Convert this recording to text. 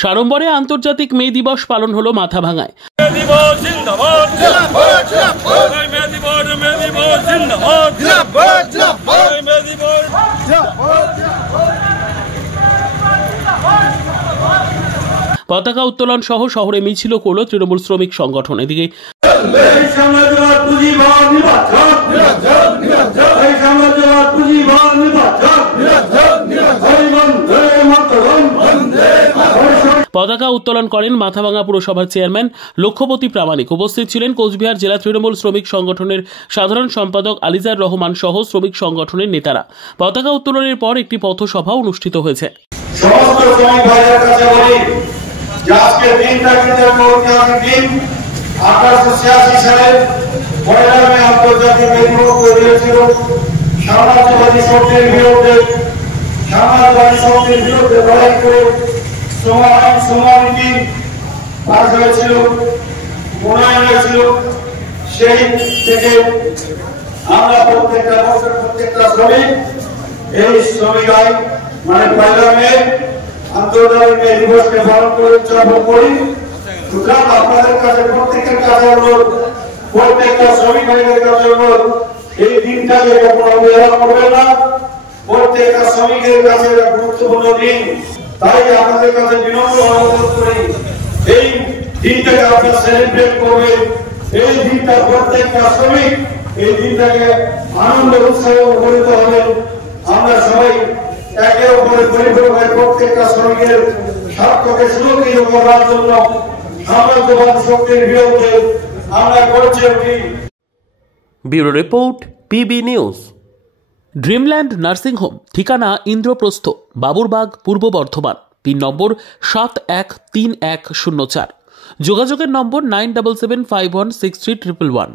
সাড়ম্বরে আন্তর্জাতিক মে দিবস পালন হলো মাথাভাঙায়। পতাকা উত্তোলন সহ শহরে মিছিল করল তৃণমূল শ্রমিক সংগঠন। এদিকে পতাকা উত্তোলন করেন মাথাভাঙা পুরসভার চেয়ারম্যান লক্ষ্যপতি প্রামাণিক। উপস্থিত ছিলেন কোচবিহার জেলা তৃণমূল শ্রমিক সংগঠনের সাধারণ সম্পাদক আলিজার রহমান সহ শ্রমিক সংগঠনের নেতারা। পতাকা উত্তোলনের পর একটি পথসভা অনুষ্ঠিত হয়েছে। সেই থেকে আমরা প্রত্যেকটা বছর প্রত্যেকটা শ্রমিক এই শ্রমিক আইন মানে ১ মে আন্তর্জাতিক মে দিবসকে পালন করে উদযাপন করি। সুতরাং আপনাদের কাছে প্রত্যেকের কাছে অনুরোধ, প্রত্যেকটা শ্রমিক ভাইদের কাছে অনুরোধ, এই দিনটাকে কখনো অবহেলা করবেন না। প্রত্যেকটা শ্রমিকের কাছে এটা গুরুত্বপূর্ণ দিন। তাই আপনাদের কাছে বিনম্র অনুরোধ করি, এই দিনটাকে আপনারা সেলিব্রেট করবেন। এই দিনটা প্রত্যেকটা শ্রমিক এই দিনটাকে আনন্দ উৎসাহে উপনীত হবেন। আমরা সবাই একে অপরের পরিপূর্ণভাবে প্রত্যেকটা শ্রমিকের স্বার্থকে সুরক্ষিত করার জন্য সাম্রাজ্যবাদ শক্তির বিরুদ্ধে আমরা করছি। Bureau report, PB news. Dreamland nursing home, ঠিকানা ইন্দ্রপ্রস্থ, বাবুরবাগ, পূর্ব বর্ধমান। পিন নম্বর 713104। যোগাযোগের নম্বর 9775163111।